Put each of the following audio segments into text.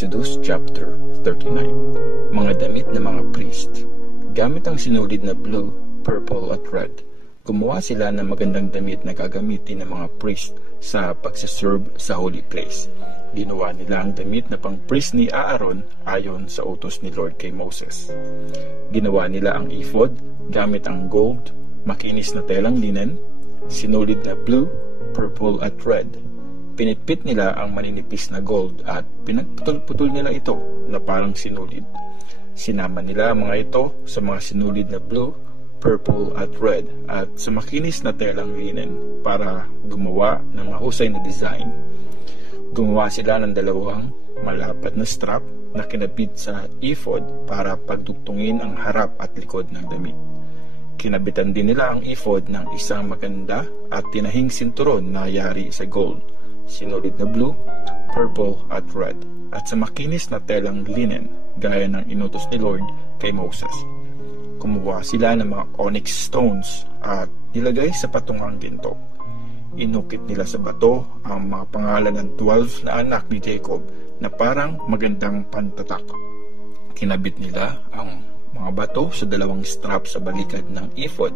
Exodus chapter 39. Mga damit ng mga priest. Gamit ang sinulid na blue, purple at red, gumawa sila ng magandang damit na gagamitin ng mga priest sa pagsaserve sa holy place. Ginawa nila ang damit na pang-priest ni Aaron ayon sa utos ni Lord kay Moses. Ginawa nila ang ephod gamit ang gold, makinis na telang linen, sinulid na blue, purple at red. Pinitpit nila ang maninipis na gold at pinagputol-putol nila ito na parang sinulid. Sinama nila ang mga ito sa mga sinulid na blue, purple at red at sa makinis na telang linen para gumawa ng mahusay na design. Gumawa sila ng dalawang malapat na strap na kinabit sa ephod para pagdugtungin ang harap at likod ng damit. Kinabitan din nila ang ephod ng isang maganda at tinahing sinturon na yari sa gold, sinulid na blue, purple at red, at sa makinis na telang linen gaya ng inutos ni Lord kay Moses. Kumuha sila ng mga onyx stones at nilagay sa patungang ginto. Inukit nila sa bato ang mga pangalan ng 12 na anak ni Jacob na parang magandang pantatak. Kinabit nila ang mga bato sa dalawang strap sa balikat ng ephod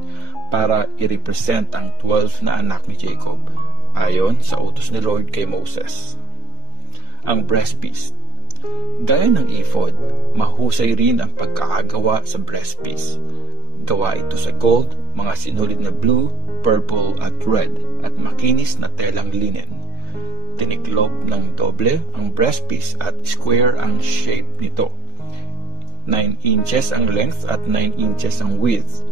para i-represent ang 12 na anak ni Jacob ayon sa utos ni Lord kay Moses. Ang breastpiece. Gaya ng ephod, mahusay rin ang pagkakagawa sa breastpiece. Gawa ito sa gold, mga sinulid na blue, purple at red, at makinis na telang linen. Tiniklop ng doble ang breastpiece at square ang shape nito. 9 inches ang length at 9 inches ang width.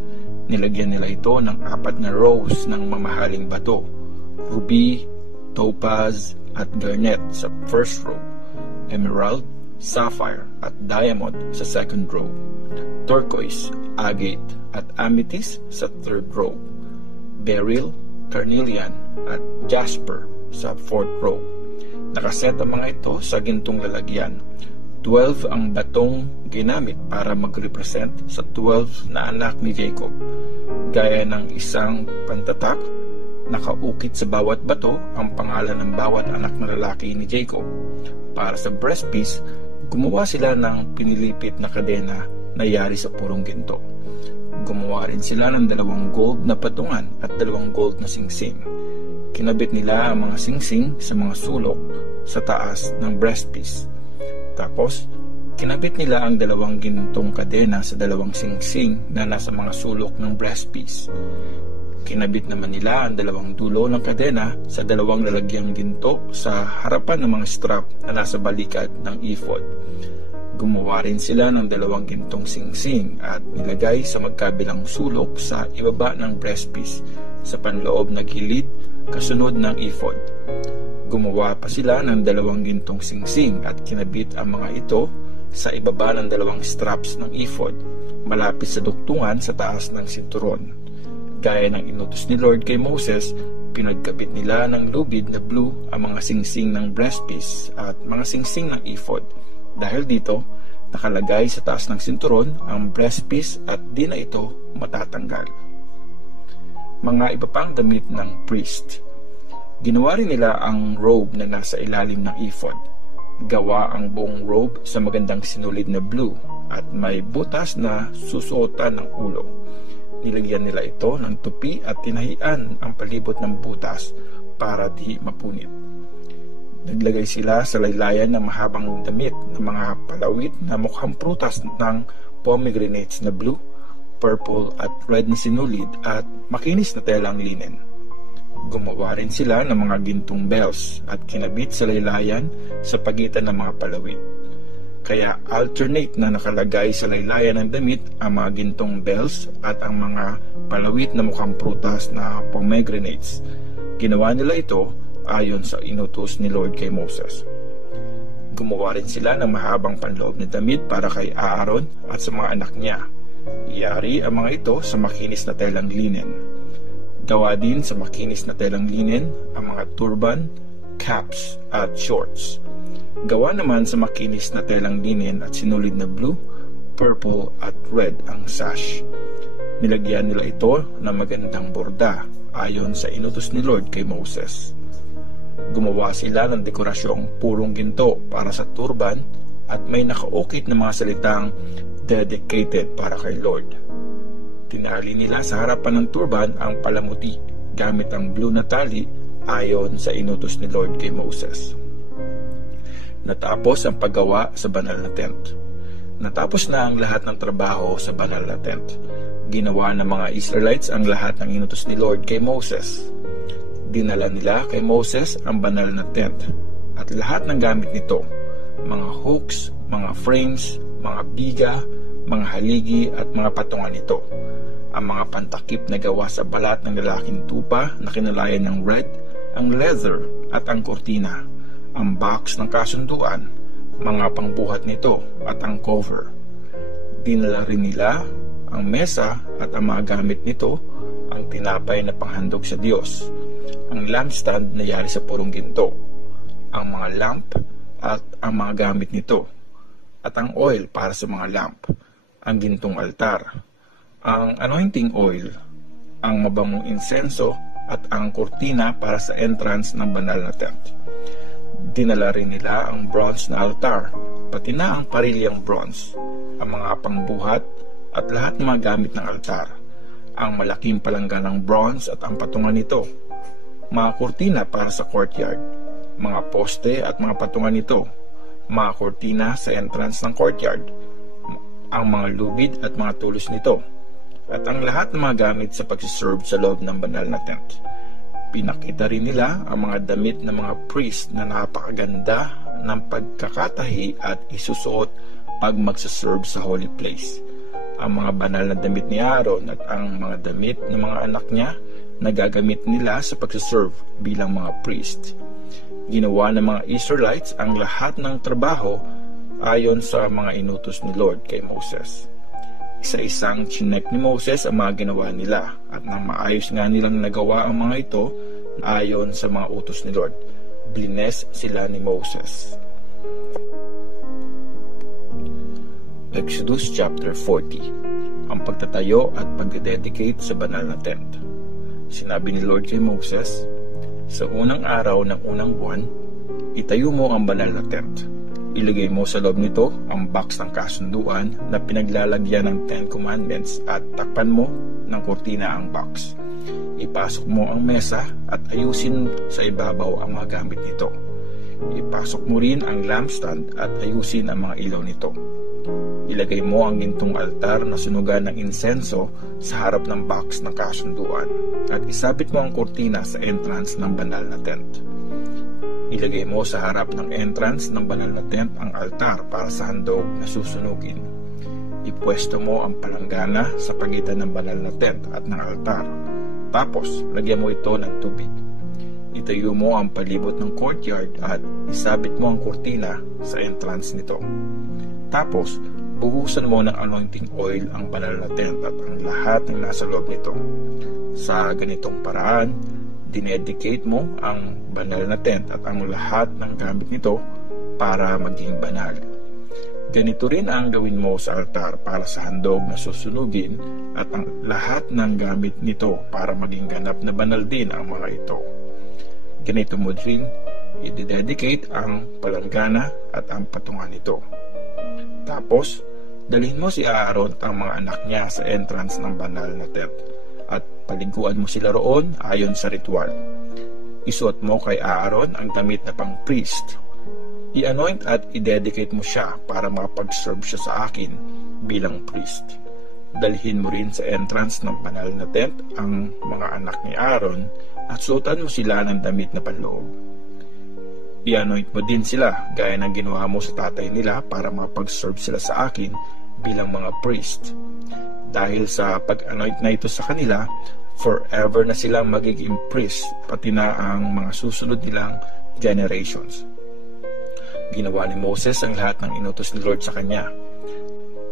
Nilagyan nila ito ng 4 na rows ng mamahaling bato, ruby, topaz, at garnet sa first row, emerald, sapphire, at diamond sa second row, turquoise, agate, at amethyst sa third row, beryl, carnelian, at jasper sa fourth row. Nakaset ang mga ito sa gintong lalagyan. 12 ang batong ginamit para mag-represent sa 12 na anak ni Jacob. Gaya ng isang pantatak, nakaukit sa bawat bato ang pangalan ng bawat anak na lalaki ni Jacob. Para sa breastpiece, gumawa sila ng pinilipit na kadena na yari sa purong ginto. Gumawa rin sila ng 2 gold na patungan at 2 gold na singsing. Kinabit nila ang mga singsing sa mga sulok sa taas ng breastpiece. Tapos, kinabit nila ang 2 gintong kadena sa 2 singsing na nasa mga sulok ng breastpiece. Kinabit naman nila ang 2 dulo ng kadena sa 2 lalagyang ginto sa harapan ng mga strap na nasa balikat ng ephod. Gumawa rin sila ng 2 gintong singsing at nilagay sa magkabilang sulok sa ibaba ng breastpiece sa panloob na gilid kasunod ng ephod. Gumawa pa sila ng 2 gintong singsing at kinabit ang mga ito sa ibaba ng 2 straps ng ephod malapit sa dugtungan sa taas ng sinturon. Gaya ng inutos ni Lord kay Moses, pinagkabit nila ng lubid na blue ang mga singsing ng breastpiece at mga singsing ng ephod. Dahil dito, nakalagay sa taas ng sinturon ang breastpiece at di na ito matatanggal. Mga iba pang damit ng priest. Ginawa rin nila ang robe na nasa ilalim ng ephod. Gawa ang buong robe sa magandang sinulid na blue at may butas na susuotan ng ulo. Nilagyan nila ito ng tupi at tinahian ang palibot ng butas para di mapunit. Naglagay sila sa laylayan ng mahabang damit ng mga palawit na mukhang prutas ng pomegranates na blue, purple at red na sinulid at makinis na telang linen. Gumawa rin sila ng mga gintong bells at kinabit sa laylayan sa pagitan ng mga palawit. Kaya alternate na nakalagay sa laylayan ng damit ang mga gintong bells at ang mga palawit na mukhang prutas na pomegranates. Ginawa nila ito ayon sa inutos ni Lord kay Moses. Gumawa rin sila ng mahabang panloob na damit para kay Aaron at sa mga anak niya. Iyari ang mga ito sa makinis na telang linen. Gawa din sa makinis na telang linen ang mga turban, caps at shorts. Gawa naman sa makinis na telang linen at sinulid na blue, purple at red ang sash. Nilagyan nila ito ng magandang borda ayon sa inutos ni Lord kay Moses. Gumawa sila ng dekorasyong purong ginto para sa turban at may nakaukit na mga salitang dedicated para kay Lord. Tinali nila sa harapan ng turban ang palamuti gamit ang blue na tali ayon sa inutos ni Lord kay Moses. Natapos ang paggawa sa banal na tent. Natapos na ang lahat ng trabaho sa banal na tent. Ginawa ng mga Israelites ang lahat ng inutos ni Lord kay Moses. Dinala nila kay Moses ang banal na tent at lahat ng gamit nito, mga hooks, mga frames, mga biga, mga haligi at mga patungan nito. Ang mga pantakip na gawa sa balat ng lalaking tupa na kinalayan ng red, ang leather at ang kurtina, ang box ng kasunduan, mga pangbuhat nito at ang cover. Dinala rin nila ang mesa at ang mga gamit nito, ang tinapay na panghandog sa Diyos, ang lampstand na yari sa purong ginto, ang mga lamp at ang mga gamit nito, at ang oil para sa mga lamp, ang gintong altar, ang anointing oil, ang mabangong insenso at ang kurtina para sa entrance ng banal na tent. Dinala rin nila ang bronze na altar, pati na ang parilyang bronze, ang mga pangbuhat at lahat ng mga gamit ng altar, ang malaking palangganang bronze at ang patungan nito, mga kurtina para sa courtyard, mga poste at mga patungan nito, mga kurtina sa entrance ng courtyard, ang mga lubid at mga tulos nito, at ang lahat ng mga gamit sa pagsiserve sa loob ng banal na tent. Pinakita rin nila ang mga damit ng mga priest na napakaganda ng pagkakatahi at isusuot pag magsiserve sa holy place. Ang mga banal na damit ni Aaron at ang mga damit ng mga anak niya na gagamit nila sa pagsiserve bilang mga priest. Ginawa ng mga Israelites ang lahat ng trabaho ayon sa mga inutos ni Lord kay Moses. Isa-isang chinek ni Moses ang mga ginawa nila at nang maayos nga nilang nagawa ang mga ito ayon sa mga utos ni Lord, blines sila ni Moses. Exodus chapter 40. Ang pagtatayo at pagdedicate sa banal na tent. Sinabi ni Lord kay Moses, sa unang araw ng unang buwan, itayo mo ang banal na tent. Ilagay mo sa loob nito ang box ng kasunduan na pinaglalagyan ng 10 Commandments at takpan mo ng kurtina ang box. Ipasok mo ang mesa at ayusin sa ibabaw ang mga gamit nito. Ipasok mo rin ang lampstand at ayusin ang mga ilaw nito. Ilagay mo ang gintong altar na sunugan ng insenso sa harap ng box ng kasunduan at isabit mo ang kurtina sa entrance ng banal na tent. Ilagay mo sa harap ng entrance ng banal na tent ang altar para sa handog na susunugin. Ipwesto mo ang palanggana sa pagitan ng banal na tent at ng altar. Tapos, lagyan mo ito ng tubig. Itayo mo ang palibot ng courtyard at isabit mo ang kurtina sa entrance nito. Tapos, buhusan mo ng anointing oil ang banal na tent at ang lahat ng nasa loob nito. Sa ganitong paraan, dinedicate mo ang banal na tent at ang lahat ng gamit nito para maging banal. Ganito rin ang gawin mo sa altar para sa handog na susunugin at ang lahat ng gamit nito para maging ganap na banal din ang mga ito. Ganito mo rin i-dedicate ang palanggana at ang patungan nito. Tapos, dalhin mo si Aaron at ang mga anak niya sa entrance ng banal na tent at paliguan mo sila roon ayon sa ritual. Isuot mo kay Aaron ang damit na pang-priest. I-anoint at i-dedicate mo siya para makapag-serve siya sa akin bilang priest. Dalhin mo rin sa entrance ng banal na tent ang mga anak ni Aaron at suotan mo sila ng damit na panloob. I-anoint mo din sila gaya ng ginawa mo sa tatay nila para makapag-serve sila sa akin bilang mga priest. Dahil sa pag-anoint na ito sa kanila, forever na silang magiging priest, pati na ang mga susunod nilang generations. Ginawa ni Moses ang lahat ng inutos ni Lord sa kanya.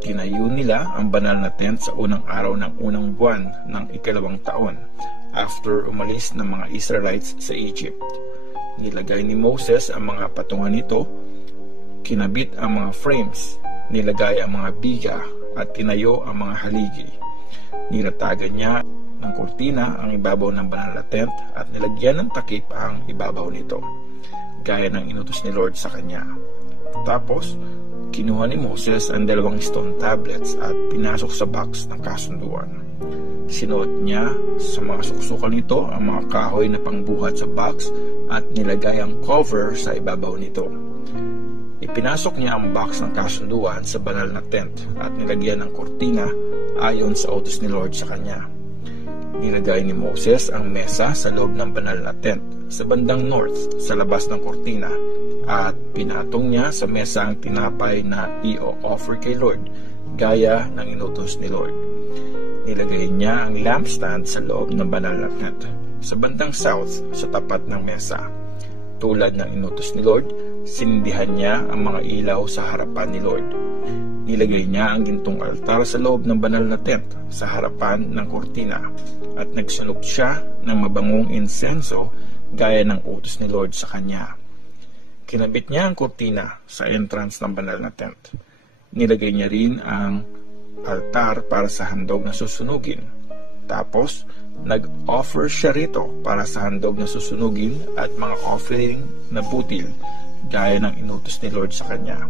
Tinayo nila ang banal na tent sa unang araw ng unang buwan ng 2nd taon after umalis ng mga Israelites sa Egypt. Nilagay ni Moses ang mga patungan nito, kinabit ang mga frames, nilagay ang mga biga at tinayo ang mga haligi. Nilatagan niya ng kurtina ang ibabaw ng banal na tent at nilagyan ng takip ang ibabaw nito, gaya ng inutos ni Lord sa kanya. Tapos, kinuha ni Moses ang 2 stone tablets at pinasok sa box ng kasunduan. Sinuot niya sa mga suksukan nito ang mga kahoy na pangbuhat sa box at nilagay ang cover sa ibabaw nito. Ipinasok niya ang box ng kasunduan sa banal na tent at nilagyan ng kurtina ayon sa utos ni Lord sa kanya. Nilagay ni Moses ang mesa sa loob ng banal na tent sa bandang north sa labas ng kurtina at pinatong niya sa mesa ang tinapay na i-offer kay Lord gaya ng inutos ni Lord. Nilagay niya ang lampstand sa loob ng banal na tent sa bandang south sa tapat ng mesa. Tulad ng inutos ni Lord, sinindihan niya ang mga ilaw sa harapan ni Lord. Nilagay niya ang gintong altar sa loob ng banal na tent sa harapan ng kurtina at nagsunog siya ng mabangong insenso gaya ng utos ni Lord sa kanya. Kinabit niya ang kurtina sa entrance ng banal na tent. Nilagay niya rin ang altar para sa handog na susunugin. Tapos, nag-offer siya rito para sa handog na susunugin at mga offering na butil gaya ng inutos ni Lord sa kanya.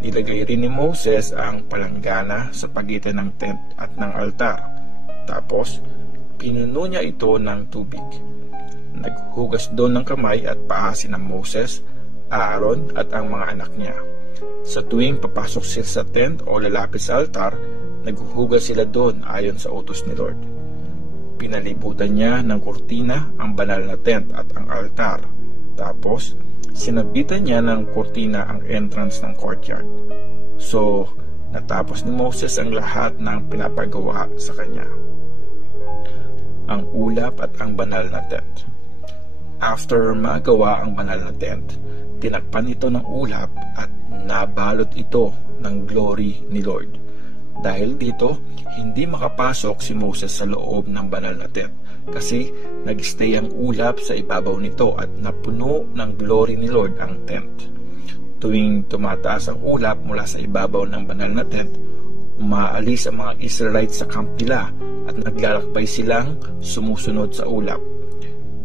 Nilagay rin ni Moses ang palanggana sa pagitan ng tent at ng altar. Tapos, pinuno niya ito ng tubig. Naghugas doon ng kamay at paa sina Moses, Aaron at ang mga anak niya. Sa tuwing papasok sila sa tent o lalapit sa altar, naghuhugas sila doon ayon sa utos ni Lord. Pinalibutan niya ng kurtina ang banal na tent at ang altar. Tapos, sinabitan niya ng kurtina ang entrance ng courtyard. So, natapos ni Moses ang lahat ng pinapagawa sa kanya. Ang ulap at ang banal na tent. After magawa ang banal na tent, tinakpan ito ng ulap at nabalot ito ng glory ni Lord. Dahil dito, hindi makapasok si Moses sa loob ng banal na tent kasi nag-stay ang ulap sa ibabaw nito at napuno ng glory ni Lord ang tent. Tuwing tumataas ang ulap mula sa ibabaw ng banal na tent, umaalis ang mga Israelites sa camp nila at naglalakbay silang sumusunod sa ulap.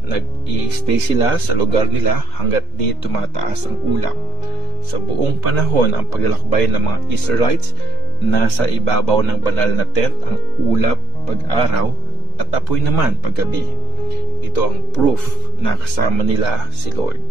Nag-i-stay sila sa lugar nila hanggat di tumataas ang ulap. Sa buong panahon ang paglalakbay ng mga Israelites, nasa ibabaw ng banal na tent ang ulap pag-araw at apoy naman paggabi. Ito ang proof na kasama nila si Lord.